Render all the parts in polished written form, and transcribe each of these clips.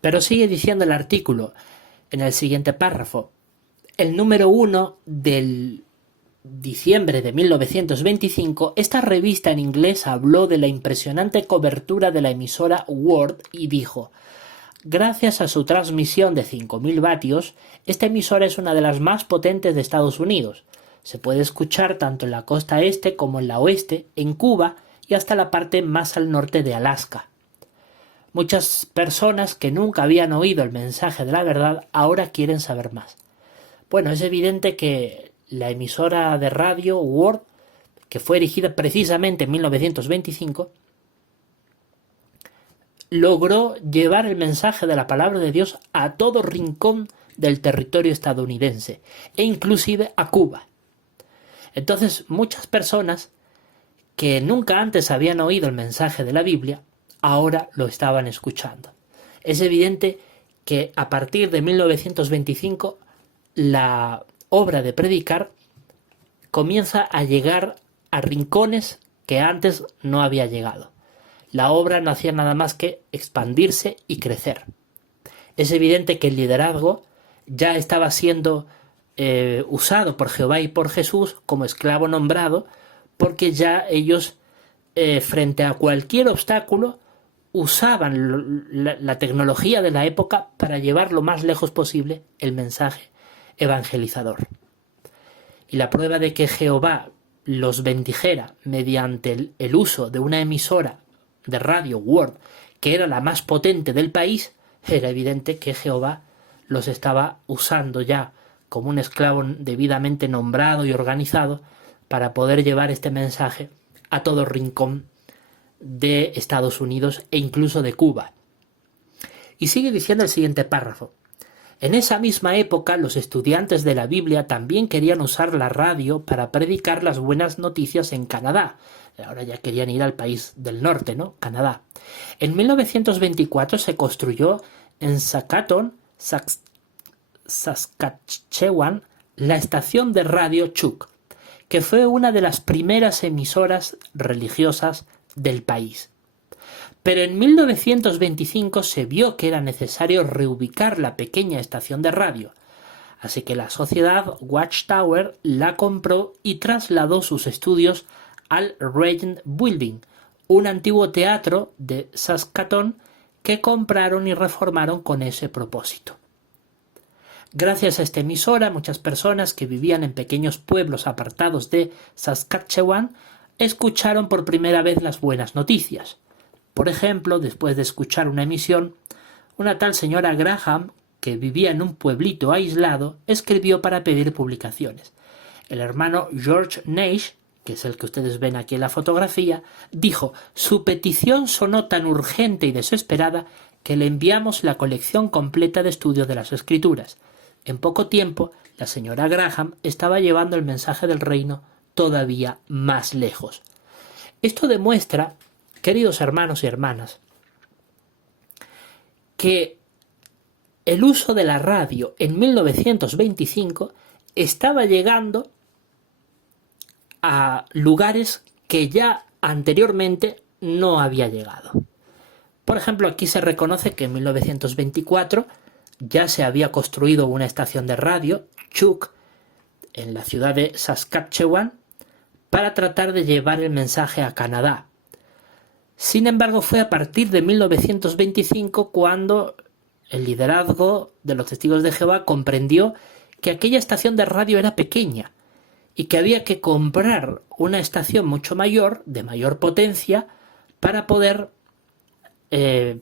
Pero sigue diciendo el artículo en el siguiente párrafo. El número 1 del diciembre de 1925, esta revista en inglés habló de la impresionante cobertura de la emisora Word y dijo: gracias a su transmisión de 5.000 vatios, esta emisora es una de las más potentes de Estados Unidos. Se puede escuchar tanto en la costa este como en la oeste, en Cuba y hasta la parte más al norte de Alaska. Muchas personas que nunca habían oído el mensaje de la verdad ahora quieren saber más. Bueno, es evidente que la emisora de radio Word, que fue erigida precisamente en 1925, logró llevar el mensaje de la palabra de Dios a todo rincón del territorio estadounidense e inclusive a Cuba. Entonces, muchas personas que nunca antes habían oído el mensaje de la Biblia, ahora lo estaban escuchando. Es evidente que a partir de 1925 la obra de predicar comienza a llegar a rincones que antes no había llegado. La obra no hacía nada más que expandirse y crecer. Es evidente que el liderazgo ya estaba siendo usado por Jehová y por Jesús como esclavo nombrado, porque ya ellos, frente a cualquier obstáculo, usaban la tecnología de la época para llevar lo más lejos posible el mensaje evangelizador. Y la prueba de que Jehová los bendijera mediante el uso de una emisora de radio Word, que era la más potente del país, era evidente que Jehová los estaba usando ya como un esclavo debidamente nombrado y organizado para poder llevar este mensaje a todo rincón de Estados Unidos e incluso de Cuba. Y sigue diciendo el siguiente párrafo. En esa misma época, los estudiantes de la Biblia también querían usar la radio para predicar las buenas noticias en Canadá. Ahora ya querían ir al país del norte, ¿no? Canadá. En 1924 se construyó en Saskatoon, Saskatchewan, la estación de radio Chuck, que fue una de las primeras emisoras religiosas del país. Pero en 1925 se vio que era necesario reubicar la pequeña estación de radio, así que la sociedad Watchtower la compró y trasladó sus estudios al Regent Building, un antiguo teatro de Saskatoon que compraron y reformaron con ese propósito. Gracias a esta emisora, muchas personas que vivían en pequeños pueblos apartados de Saskatchewan escucharon por primera vez las buenas noticias. Por ejemplo, después de escuchar una emisión, una tal señora Graham, que vivía en un pueblito aislado, escribió para pedir publicaciones. El hermano George Nash, que es el que ustedes ven aquí en la fotografía, dijo: su petición sonó tan urgente y desesperada que le enviamos la colección completa de estudio de las Escrituras. En poco tiempo, la señora Graham estaba llevando el mensaje del reino todavía más lejos. Esto demuestra, queridos hermanos y hermanas, que el uso de la radio en 1925 estaba llegando a lugares que ya anteriormente no había llegado. Por ejemplo, aquí se reconoce que en 1924 ya se había construido una estación de radio, Chuck, en la ciudad de Saskatchewan, para tratar de llevar el mensaje a Canadá. Sin embargo, fue a partir de 1925 cuando el liderazgo de los Testigos de Jehová comprendió que aquella estación de radio era pequeña y que había que comprar una estación mucho mayor, de mayor potencia, para poder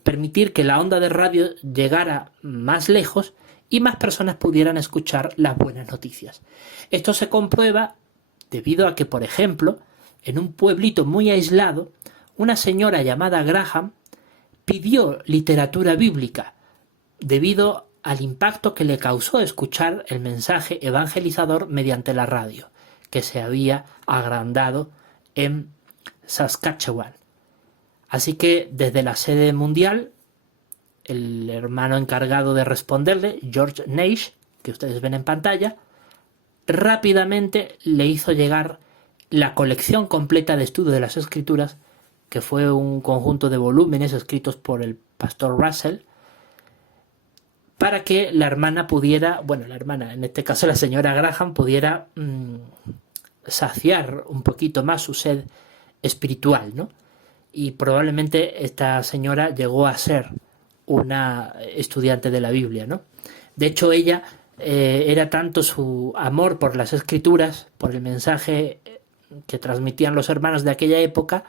permitir que la onda de radio llegara más lejos y más personas pudieran escuchar las buenas noticias. Esto se comprueba debido a que, por ejemplo, en un pueblito muy aislado, una señora llamada Graham pidió literatura bíblica debido al impacto que le causó escuchar el mensaje evangelizador mediante la radio, que se había agrandado en Saskatchewan. Así que desde la sede mundial, el hermano encargado de responderle, George Nash, que ustedes ven en pantalla, rápidamente le hizo llegar la colección completa de estudio de las Escrituras, que fue un conjunto de volúmenes escritos por el pastor Russell, para que la hermana pudiera, bueno, la hermana, en este caso la señora Graham, pudiera saciar un poquito más su sed espiritual, ¿no? Y probablemente esta señora llegó a ser una estudiante de la Biblia, ¿no? De hecho, ella era tanto su amor por las escrituras, por el mensaje que transmitían los hermanos de aquella época,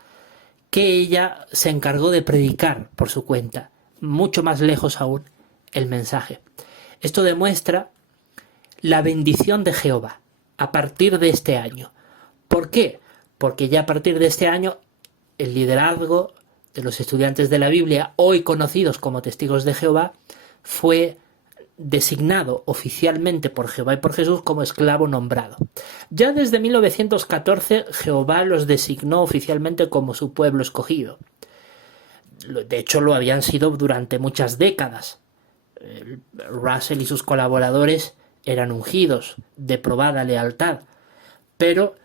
que ella se encargó de predicar por su cuenta, mucho más lejos aún, el mensaje. Esto demuestra la bendición de Jehová a partir de este año. ¿Por qué? Porque ya a partir de este año el liderazgo de los estudiantes de la Biblia, hoy conocidos como testigos de Jehová, fue designado oficialmente por Jehová y por Jesús como esclavo nombrado. Ya desde 1914 Jehová los designó oficialmente como su pueblo escogido. De hecho, lo habían sido durante muchas décadas. Russell y sus colaboradores eran ungidos, de probada lealtad, pero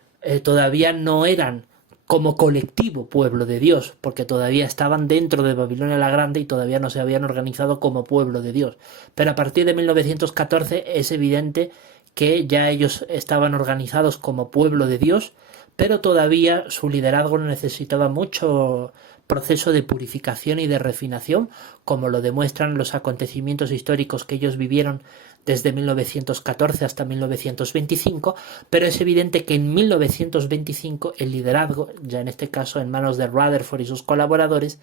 todavía no eran como colectivo pueblo de Dios, porque todavía estaban dentro de Babilonia la Grande y todavía no se habían organizado como pueblo de Dios. Pero a partir de 1914 es evidente que ya ellos estaban organizados como pueblo de Dios, pero todavía su liderazgo necesitaba mucho proceso de purificación y de refinación, como lo demuestran los acontecimientos históricos que ellos vivieron desde 1914 hasta 1925, pero es evidente que en 1925 el liderazgo, ya en este caso en manos de Rutherford y sus colaboradores,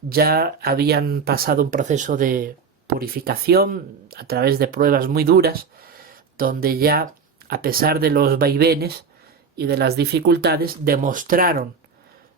ya habían pasado un proceso de purificación a través de pruebas muy duras, donde ya, a pesar de los vaivenes y de las dificultades, demostraron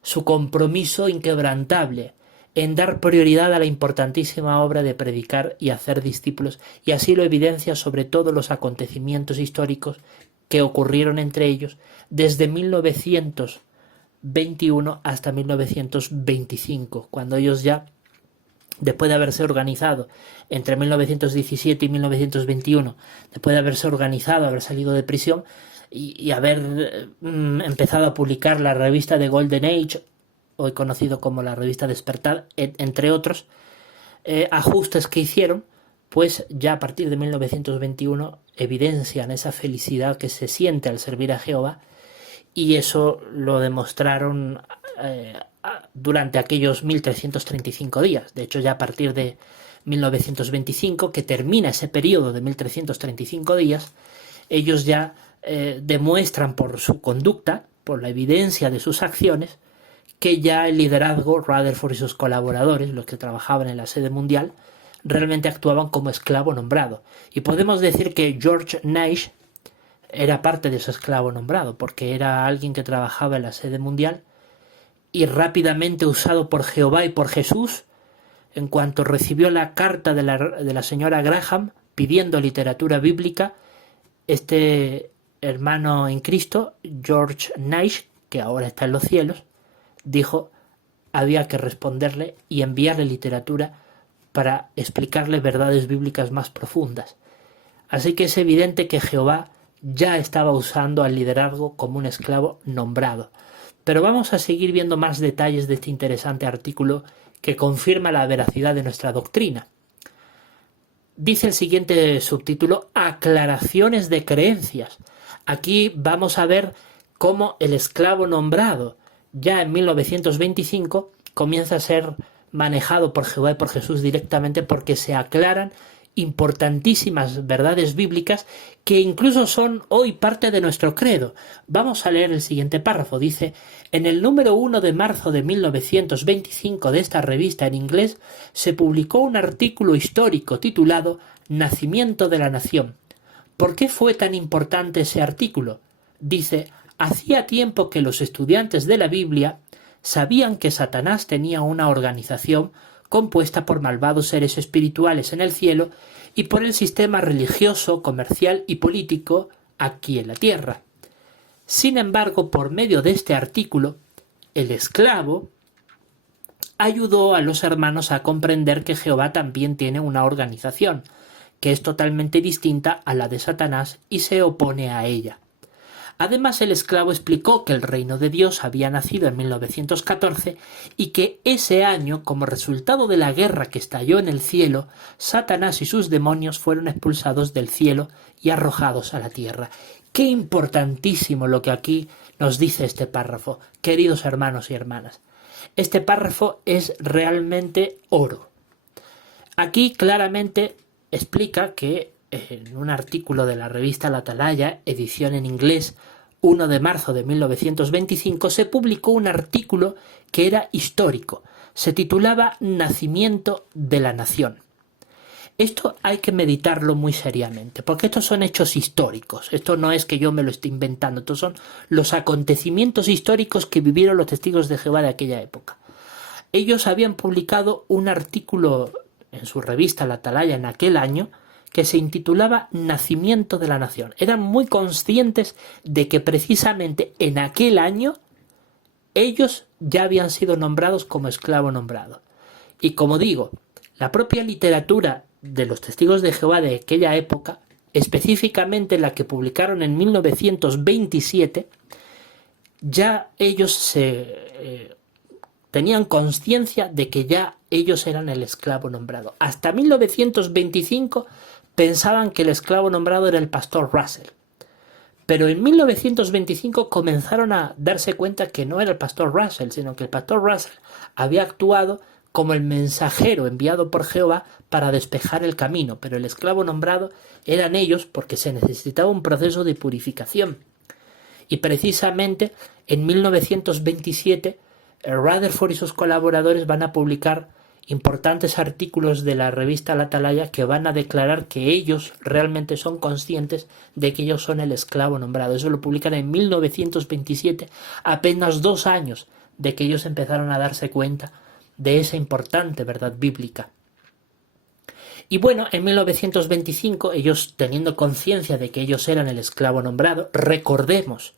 su compromiso inquebrantable en dar prioridad a la importantísima obra de predicar y hacer discípulos, y así lo evidencia sobre todo los acontecimientos históricos que ocurrieron entre ellos desde 1921 hasta 1925, cuando ellos ya, después de haberse organizado entre 1917 y 1921, después de haberse organizado, haber salido de prisión y haber empezado a publicar la revista de Golden Age, hoy conocido como la revista Despertar, entre otros ajustes que hicieron, pues ya a partir de 1921 evidencian esa felicidad que se siente al servir a Jehová, y eso lo demostraron durante aquellos 1335 días. De hecho, ya a partir de 1925, que termina ese periodo de 1335 días, ellos ya demuestran por su conducta, por la evidencia de sus acciones, que ya el liderazgo, Rutherford y sus colaboradores, los que trabajaban en la sede mundial, realmente actuaban como esclavo nombrado. Y podemos decir que George Nash era parte de ese esclavo nombrado, porque era alguien que trabajaba en la sede mundial y rápidamente usado por Jehová y por Jesús, en cuanto recibió la carta de la señora Graham pidiendo literatura bíblica, este hermano en Cristo, George Nash, que ahora está en los cielos, dijo había que responderle y enviarle literatura para explicarle verdades bíblicas más profundas. Así que es evidente que Jehová ya estaba usando al liderazgo como un esclavo nombrado. Pero vamos a seguir viendo más detalles de este interesante artículo que confirma la veracidad de nuestra doctrina. Dice el siguiente subtítulo: aclaraciones de creencias. Aquí vamos a ver cómo el esclavo nombrado ya en 1925 comienza a ser manejado por Jehová y por Jesús directamente, porque se aclaran importantísimas verdades bíblicas que incluso son hoy parte de nuestro credo. Vamos a leer el siguiente párrafo. Dice: en el número 1 de marzo de 1925 de esta revista en inglés se publicó un artículo histórico titulado Nacimiento de la Nación. ¿Por qué fue tan importante ese artículo? Dice: hacía tiempo que los estudiantes de la Biblia sabían que Satanás tenía una organización compuesta por malvados seres espirituales en el cielo y por el sistema religioso, comercial y político aquí en la tierra. Sin embargo, por medio de este artículo, el esclavo ayudó a los hermanos a comprender que Jehová también tiene una organización, que es totalmente distinta a la de Satanás y se opone a ella. Además, el esclavo explicó que el reino de Dios había nacido en 1914 y que ese año, como resultado de la guerra que estalló en el cielo, Satanás y sus demonios fueron expulsados del cielo y arrojados a la tierra. Qué importantísimo lo que aquí nos dice este párrafo, queridos hermanos y hermanas. Este párrafo es realmente oro. Aquí claramente explica que en un artículo de la revista La Atalaya, edición en inglés, 1 de marzo de 1925, se publicó un artículo que era histórico. Se titulaba Nacimiento de la Nación. Esto hay que meditarlo muy seriamente, porque estos son hechos históricos. Esto no es que yo me lo esté inventando, estos son los acontecimientos históricos que vivieron los testigos de Jehová de aquella época. Ellos habían publicado un artículo en su revista La Atalaya en aquel año, que se intitulaba Nacimiento de la Nación. Eran muy conscientes de que precisamente en aquel año ellos ya habían sido nombrados como esclavo nombrado. Y como digo, la propia literatura de los testigos de Jehová de aquella época, específicamente la que publicaron en 1927, ya ellos tenían conciencia de que ya ellos eran el esclavo nombrado. Hasta 1925 pensaban que el esclavo nombrado era el pastor Russell. Pero en 1925 comenzaron a darse cuenta que no era el pastor Russell, sino que el pastor Russell había actuado como el mensajero enviado por Jehová para despejar el camino, pero el esclavo nombrado eran ellos porque se necesitaba un proceso de purificación. Y precisamente en 1927 Rutherford y sus colaboradores van a publicar importantes artículos de la revista La Atalaya que van a declarar que ellos realmente son conscientes de que ellos son el esclavo nombrado. Eso lo publican en 1927, apenas 2 años de que ellos empezaron a darse cuenta de esa importante verdad bíblica. Y bueno, en 1925, ellos teniendo conciencia de que ellos eran el esclavo nombrado, recordemos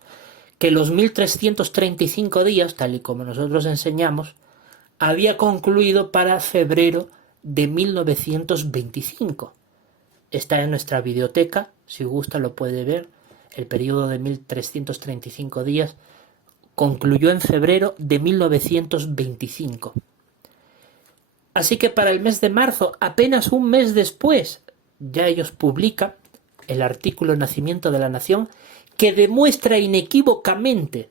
que los 1335 días, tal y como nosotros enseñamos, había concluido para febrero de 1925. Está en nuestra biblioteca, si gusta lo puede ver. El periodo de 1335 días concluyó en febrero de 1925. Así que para el mes de marzo, apenas un mes después, ya ellos publican el artículo Nacimiento de la Nación, que demuestra inequívocamente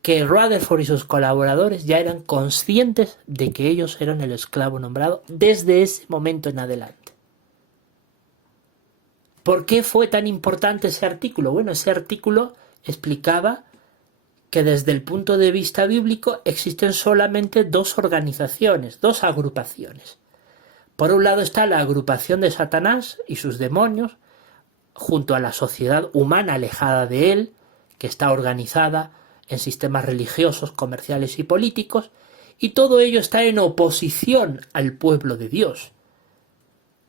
que Rutherford y sus colaboradores ya eran conscientes de que ellos eran el esclavo nombrado desde ese momento en adelante. ¿Por qué fue tan importante ese artículo? Bueno, ese artículo explicaba que desde el punto de vista bíblico existen solamente 2 organizaciones, 2 agrupaciones. Por un lado está la agrupación de Satanás y sus demonios, junto a la sociedad humana alejada de él, que está organizada en sistemas religiosos, comerciales y políticos, y todo ello está en oposición al pueblo de Dios.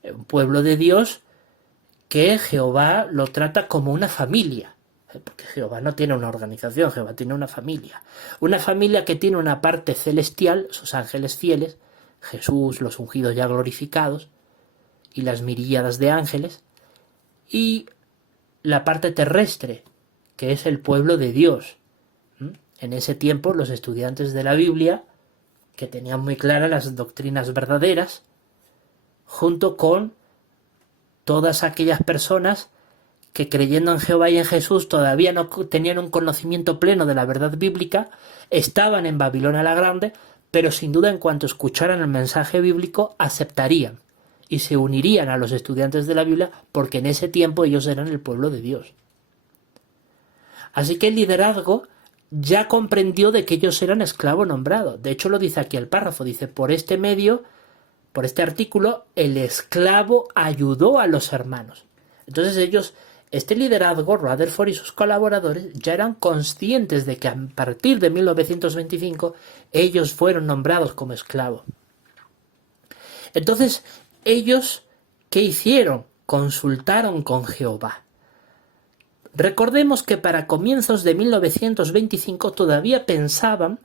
Un pueblo de Dios que Jehová lo trata como una familia, porque Jehová no tiene una organización, Jehová tiene una familia que tiene una parte celestial, sus ángeles fieles, Jesús, los ungidos ya glorificados, y las miríadas de ángeles, y la parte terrestre, que es el pueblo de Dios. En ese tiempo los estudiantes de la Biblia, que tenían muy claras las doctrinas verdaderas, junto con todas aquellas personas que creyendo en Jehová y en Jesús todavía no tenían un conocimiento pleno de la verdad bíblica, estaban en Babilonia la Grande, pero sin duda en cuanto escucharan el mensaje bíblico aceptarían y se unirían a los estudiantes de la Biblia porque en ese tiempo ellos eran el pueblo de Dios. Así que el liderazgo ya comprendió de que ellos eran esclavo nombrado. De hecho lo dice aquí el párrafo, dice, por este medio, por este artículo, el esclavo ayudó a los hermanos. Entonces ellos, este liderazgo, Rutherford y sus colaboradores, ya eran conscientes de que a partir de 1925 ellos fueron nombrados como esclavos. Entonces ellos, ¿qué hicieron? Consultaron con Jehová. Recordemos que para comienzos de 1925 todavía pensaban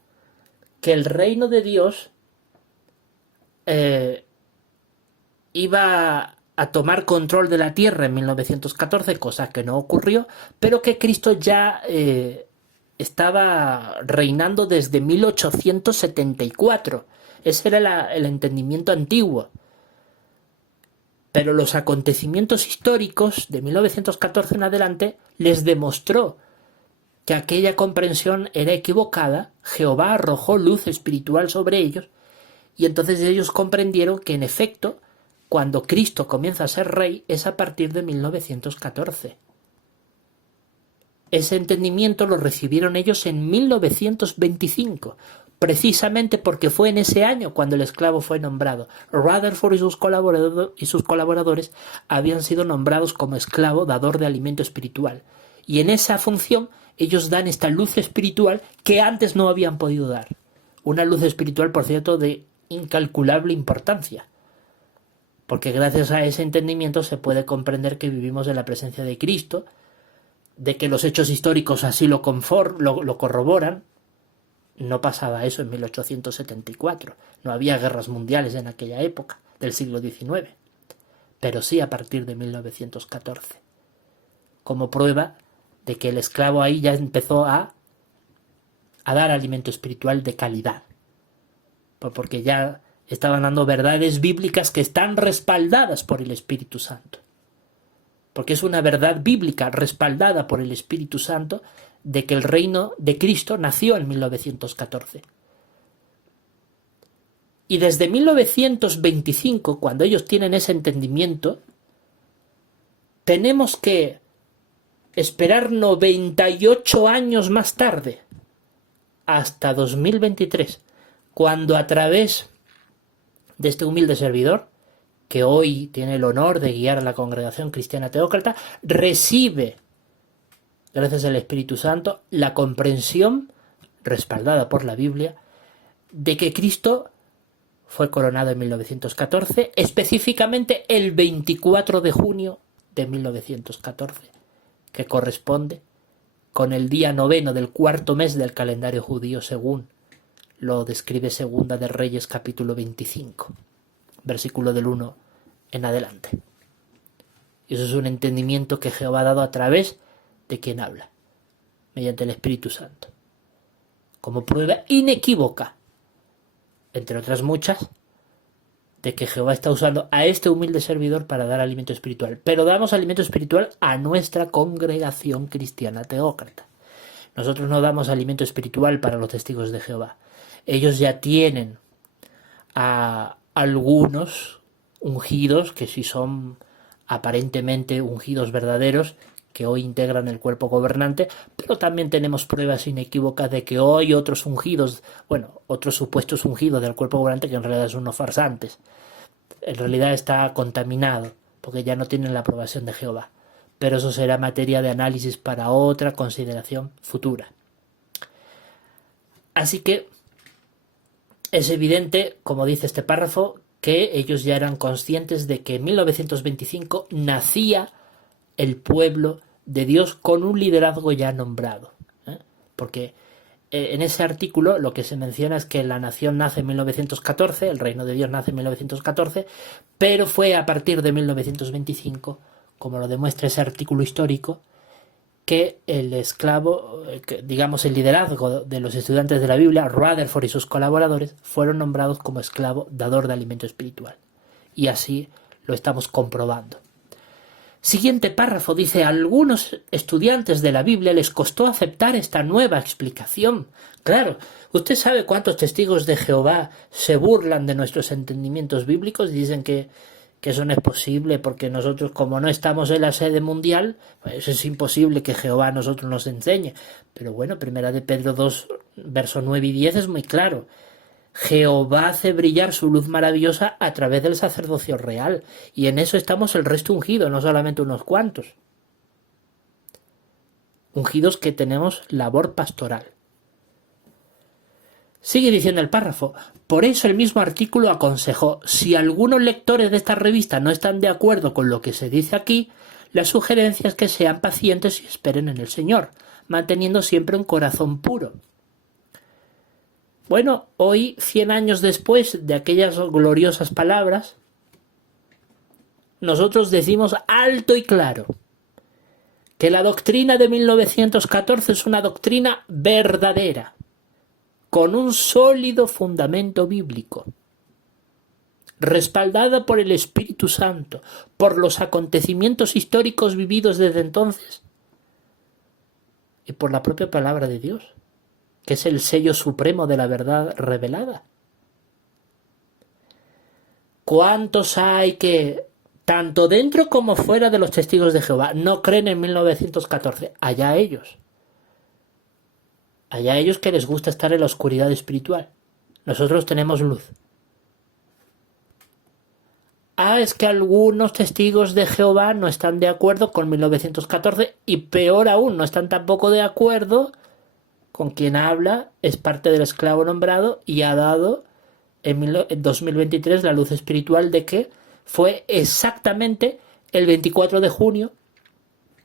que el reino de Dios iba a tomar control de la tierra en 1914, cosa que no ocurrió, pero que Cristo ya estaba reinando desde 1874. Ese era el entendimiento antiguo. Pero los acontecimientos históricos de 1914 en adelante les demostró que aquella comprensión era equivocada. Jehová arrojó luz espiritual sobre ellos y entonces ellos comprendieron que en efecto, cuando Cristo comienza a ser rey es a partir de 1914. Ese entendimiento lo recibieron ellos en 1925, precisamente porque fue en ese año cuando el esclavo fue nombrado. Rutherford y sus colaboradores habían sido nombrados como esclavo dador de alimento espiritual. Y en esa función ellos dan esta luz espiritual que antes no habían podido dar. Una luz espiritual, por cierto, de incalculable importancia. Porque gracias a ese entendimiento se puede comprender que vivimos en la presencia de Cristo, de que los hechos históricos así lo corroboran. No pasaba eso en 1874. No había guerras mundiales en aquella época del siglo XIX. Pero sí a partir de 1914. Como prueba de que el esclavo ahí ya empezó a dar alimento espiritual de calidad. Porque ya estaban dando verdades bíblicas que están respaldadas por el Espíritu Santo. Porque es una verdad bíblica respaldada por el Espíritu Santo de que el reino de Cristo nació en 1914. Y desde 1925, cuando ellos tienen ese entendimiento, tenemos que esperar 98 años más tarde, hasta 2023, cuando a través de este humilde servidor, que hoy tiene el honor de guiar a la Congregación Cristiana Teócrata, recibe, gracias al Espíritu Santo, la comprensión, respaldada por la Biblia, de que Cristo fue coronado en 1914, específicamente el 24 de junio de 1914, que corresponde con el día 9 del cuarto mes del calendario judío, según lo describe Segunda de Reyes capítulo 25, versículo del 1 en adelante. Y eso es un entendimiento que Jehová ha dado a través de quien habla, mediante el Espíritu Santo, como prueba inequívoca, entre otras muchas, de que Jehová está usando a este humilde servidor para dar alimento espiritual. Pero damos alimento espiritual a nuestra Congregación Cristiana Teócrata. Nosotros no damos alimento espiritual para los testigos de Jehová. Ellos ya tienen a algunos ungidos, que sí son aparentemente ungidos verdaderos, que hoy integran el cuerpo gobernante, pero también tenemos pruebas inequívocas de que hoy otros ungidos, otros supuestos ungidos del cuerpo gobernante, que en realidad son unos farsantes, en realidad está contaminado, porque ya no tienen la aprobación de Jehová. Pero eso será materia de análisis para otra consideración futura. Así que es evidente, como dice este párrafo, que ellos ya eran conscientes de que en 1925 nacía el pueblo de Dios con un liderazgo ya nombrado. Porque en ese artículo lo que se menciona es que la nación nace en 1914, el reino de Dios nace en 1914, pero fue a partir de 1925, como lo demuestra ese artículo histórico, que el esclavo, digamos el liderazgo de los estudiantes de la Biblia, Rutherford y sus colaboradores, fueron nombrados como esclavo dador de alimento espiritual. Y así lo estamos comprobando. Siguiente párrafo dice: a algunos estudiantes de la Biblia les costó aceptar esta nueva explicación. Claro, usted sabe cuántos testigos de Jehová se burlan de nuestros entendimientos bíblicos y dicen que eso no es posible porque nosotros, como no estamos en la sede mundial, pues es imposible que Jehová a nosotros nos enseñe. Pero bueno, Primera de Pedro 2, verso 9 y 10 es muy claro. Jehová hace brillar su luz maravillosa a través del sacerdocio real, y en eso estamos el resto ungido, no solamente unos cuantos. Ungidos que tenemos labor pastoral. Sigue diciendo el párrafo: por eso el mismo artículo aconsejó, si algunos lectores de esta revista no están de acuerdo con lo que se dice aquí, la sugerencia es que sean pacientes y esperen en el Señor, manteniendo siempre un corazón puro. Bueno, hoy, 100 años después de aquellas gloriosas palabras, nosotros decimos alto y claro que la doctrina de 1914 es una doctrina verdadera, con un sólido fundamento bíblico, respaldada por el Espíritu Santo, por los acontecimientos históricos vividos desde entonces y por la propia palabra de Dios, que es el sello supremo de la verdad revelada. ¿Cuántos hay que, tanto dentro como fuera de los testigos de Jehová, no creen en 1914? Allá ellos. Allá ellos que les gusta estar en la oscuridad espiritual. Nosotros tenemos luz. Es que algunos testigos de Jehová no están de acuerdo con 1914 y peor aún, no están tampoco de acuerdo con quien habla, es parte del esclavo nombrado y ha dado en 2023 la luz espiritual de que fue exactamente el 24 de junio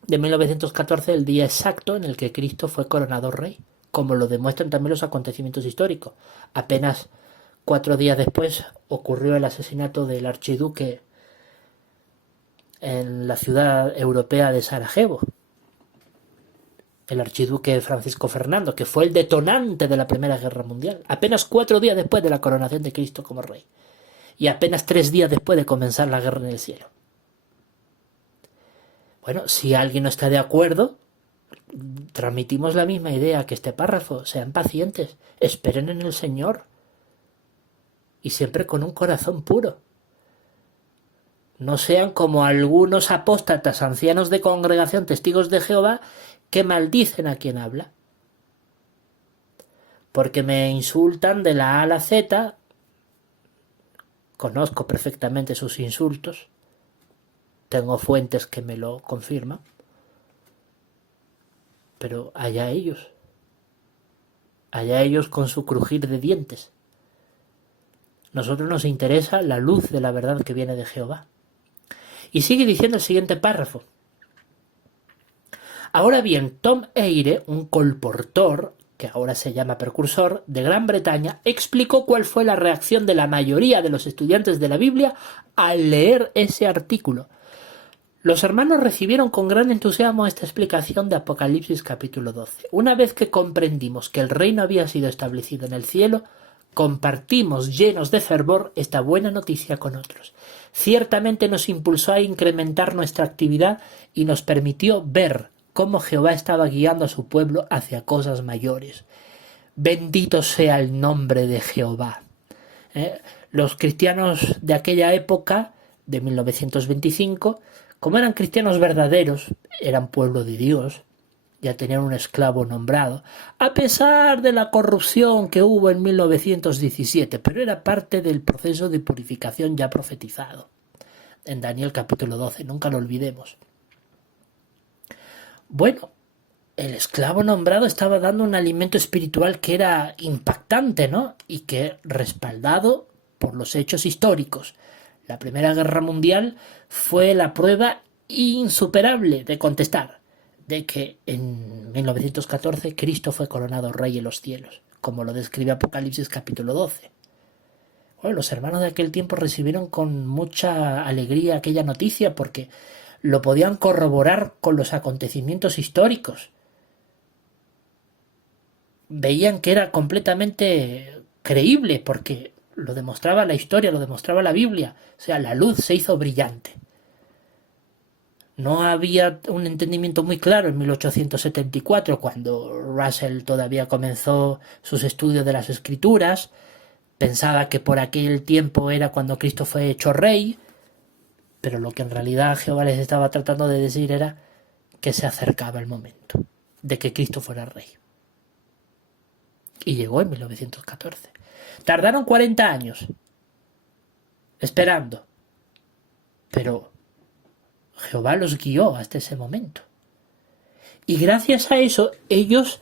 de 1914 el día exacto en el que Cristo fue coronado rey, como lo demuestran también los acontecimientos históricos. Apenas 4 días después ocurrió el asesinato del archiduque en la ciudad europea de Sarajevo, el archiduque Francisco Fernando, que fue el detonante de la Primera Guerra Mundial, apenas 4 días después de la coronación de Cristo como rey, y apenas 3 días después de comenzar la guerra en el cielo. Bueno, si alguien no está de acuerdo, transmitimos la misma idea que este párrafo. Sean pacientes, esperen en el Señor, y siempre con un corazón puro. No sean como algunos apóstatas, ancianos de congregación, testigos de Jehová, que maldicen a quien habla. Porque me insultan de la A a la Z, conozco perfectamente sus insultos, tengo fuentes que me lo confirman, pero allá ellos con su crujir de dientes. Nosotros nos interesa la luz de la verdad que viene de Jehová. Y sigue diciendo el siguiente párrafo. Ahora bien, Tom Eyre, un colportor, que ahora se llama precursor, de Gran Bretaña, explicó cuál fue la reacción de la mayoría de los estudiantes de la Biblia al leer ese artículo. Los hermanos recibieron con gran entusiasmo esta explicación de Apocalipsis capítulo 12. Una vez que comprendimos que el reino había sido establecido en el cielo, compartimos llenos de fervor esta buena noticia con otros. Ciertamente nos impulsó a incrementar nuestra actividad y nos permitió ver cómo Jehová estaba guiando a su pueblo hacia cosas mayores. Bendito sea el nombre de Jehová. Los cristianos de aquella época, de 1925, como eran cristianos verdaderos, eran pueblo de Dios, ya tenían un esclavo nombrado, a pesar de la corrupción que hubo en 1917, pero era parte del proceso de purificación ya profetizado en Daniel capítulo 12, nunca lo olvidemos. Bueno, el esclavo nombrado estaba dando un alimento espiritual que era impactante, ¿no? Y que, respaldado por los hechos históricos, la Primera Guerra Mundial fue la prueba insuperable de contestar de que en 1914 Cristo fue coronado rey en los cielos, como lo describe Apocalipsis capítulo 12. Bueno, los hermanos de aquel tiempo recibieron con mucha alegría aquella noticia porque lo podían corroborar con los acontecimientos históricos. Veían que era completamente creíble porque lo demostraba la historia, lo demostraba la Biblia. O sea, la luz se hizo brillante. No había un entendimiento muy claro en 1874, cuando Russell todavía comenzó sus estudios de las Escrituras. Pensaba que por aquel tiempo era cuando Cristo fue hecho rey, pero lo que en realidad Jehová les estaba tratando de decir era que se acercaba el momento de que Cristo fuera rey. Y llegó en 1914. Tardaron 40 años esperando, pero Jehová los guió hasta ese momento. Y gracias a eso ellos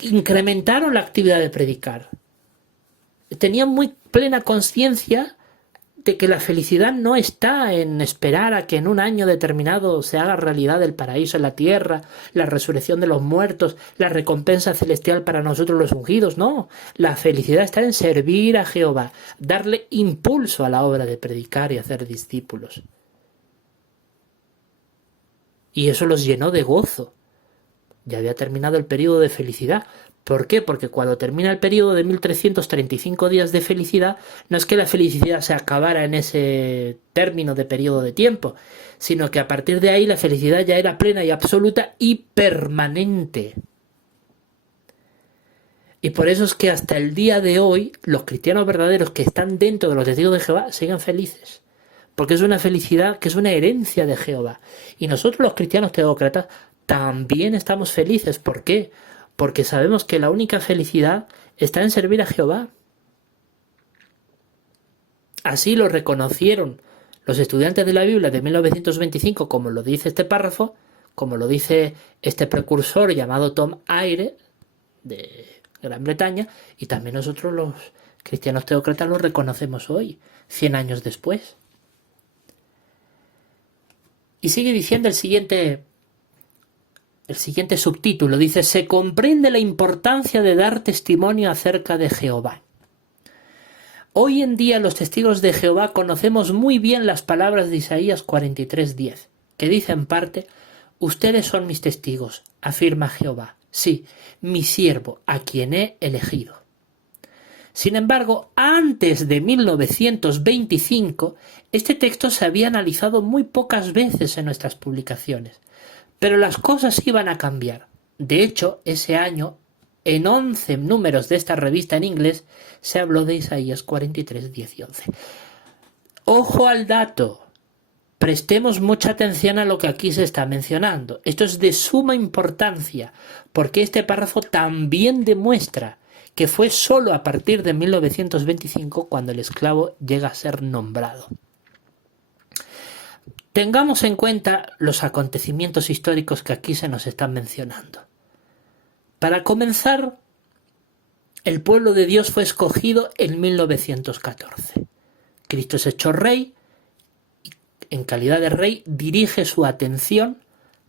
incrementaron la actividad de predicar. Tenían muy plena conciencia de que la felicidad no está en esperar a que en un año determinado se haga realidad el paraíso en la tierra, la resurrección de los muertos, la recompensa celestial para nosotros los ungidos. No, la felicidad está en servir a Jehová, darle impulso a la obra de predicar y hacer discípulos. y eso los llenó de gozo. Ya había terminado el periodo de felicidad. ¿Por qué? Porque cuando termina el periodo de 1335 días de felicidad, no es que la felicidad se acabara en ese término de periodo de tiempo, sino que a partir de ahí la felicidad ya era plena y absoluta y permanente. Y por eso es que hasta el día de hoy los cristianos verdaderos que están dentro de los testigos de Jehová siguen felices. Porque es una felicidad que es una herencia de Jehová. Y nosotros los cristianos teócratas también estamos felices. ¿Por qué? Porque sabemos que la única felicidad está en servir a Jehová. Así lo reconocieron los estudiantes de la Biblia de 1925, como lo dice este párrafo, como lo dice este precursor llamado Tom Aire, de Gran Bretaña, y también nosotros los cristianos teócratas lo reconocemos hoy, 100 años después. Y sigue diciendo el siguiente subtítulo, dice: se comprende la importancia de dar testimonio acerca de Jehová. Hoy en día los testigos de Jehová conocemos muy bien las palabras de Isaías 43:10, que dice en parte: ustedes son mis testigos, afirma Jehová, sí, mi siervo, a quien he elegido. Sin embargo, antes de 1925, este texto se había analizado muy pocas veces en nuestras publicaciones, pero las cosas iban a cambiar. De hecho, ese año, en 11 números de esta revista en inglés, se habló de Isaías 43, 10 y 11. ¡Ojo al dato! Prestemos mucha atención a lo que aquí se está mencionando. Esto es de suma importancia, porque este párrafo también demuestra que fue solo a partir de 1925 cuando el esclavo llega a ser nombrado. Tengamos en cuenta los acontecimientos históricos que aquí se nos están mencionando. Para comenzar, el pueblo de Dios fue escogido en 1914. Cristo es hecho rey y, en calidad de rey, dirige su atención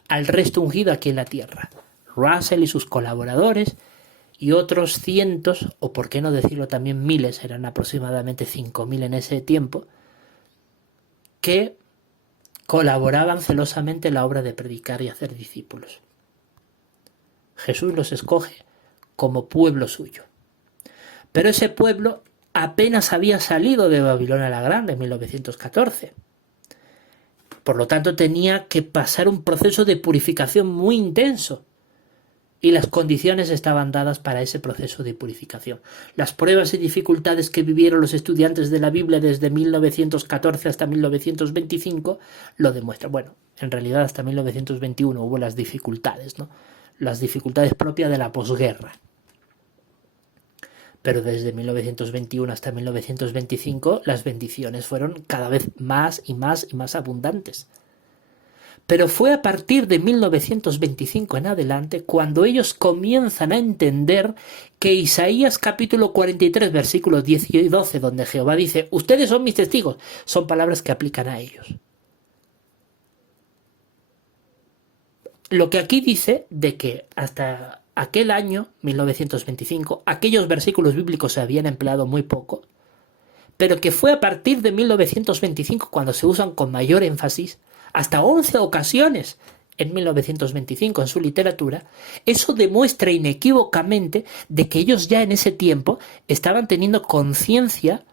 al resto ungido aquí en la tierra. Russell y sus colaboradores y otros cientos, o por qué no decirlo también miles, eran aproximadamente 5.000 en ese tiempo, que colaboraban celosamente en la obra de predicar y hacer discípulos. Jesús los escoge como pueblo suyo. Pero ese pueblo apenas había salido de Babilonia la Grande en 1914. Por lo tanto, tenía que pasar un proceso de purificación muy intenso. Y las condiciones estaban dadas para ese proceso de purificación. Las pruebas y dificultades que vivieron los estudiantes de la Biblia desde 1914 hasta 1925 lo demuestran. Bueno, en realidad hasta 1921 hubo las dificultades, ¿no? Las dificultades propias de la posguerra. Pero desde 1921 hasta 1925 las bendiciones fueron cada vez más y más y más abundantes. Pero fue a partir de 1925 en adelante cuando ellos comienzan a entender que Isaías capítulo 43, versículos 10 y 12, donde Jehová dice: ustedes son mis testigos, son palabras que aplican a ellos. Lo que aquí dice de que hasta aquel año, 1925, aquellos versículos bíblicos se habían empleado muy poco, pero que fue a partir de 1925 cuando se usan con mayor énfasis, hasta 11 ocasiones en 1925 en su literatura, eso demuestra inequívocamente de que ellos ya en ese tiempo estaban teniendo conciencia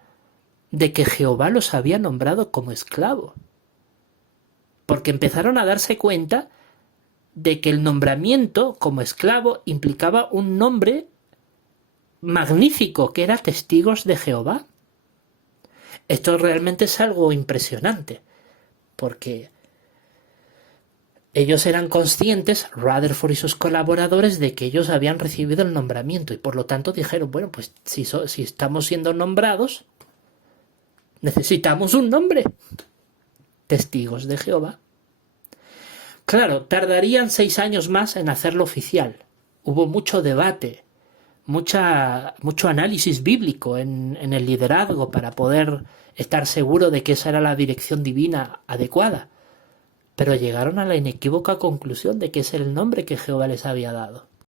de que Jehová los había nombrado como esclavo. Porque empezaron a darse cuenta de que el nombramiento como esclavo implicaba un nombre magnífico, que era testigos de Jehová. Esto realmente es algo impresionante, porque ellos eran conscientes, Rutherford y sus colaboradores, de que ellos habían recibido el nombramiento y por lo tanto dijeron: bueno, pues si estamos siendo nombrados, necesitamos un nombre. Testigos de Jehová. Claro, tardarían 6 años más en hacerlo oficial. Hubo mucho debate, mucho análisis bíblico en el liderazgo para poder estar seguro de que esa era la dirección divina adecuada. Pero llegaron a la inequívoca conclusión de que ese era el nombre que Jehová les había dado.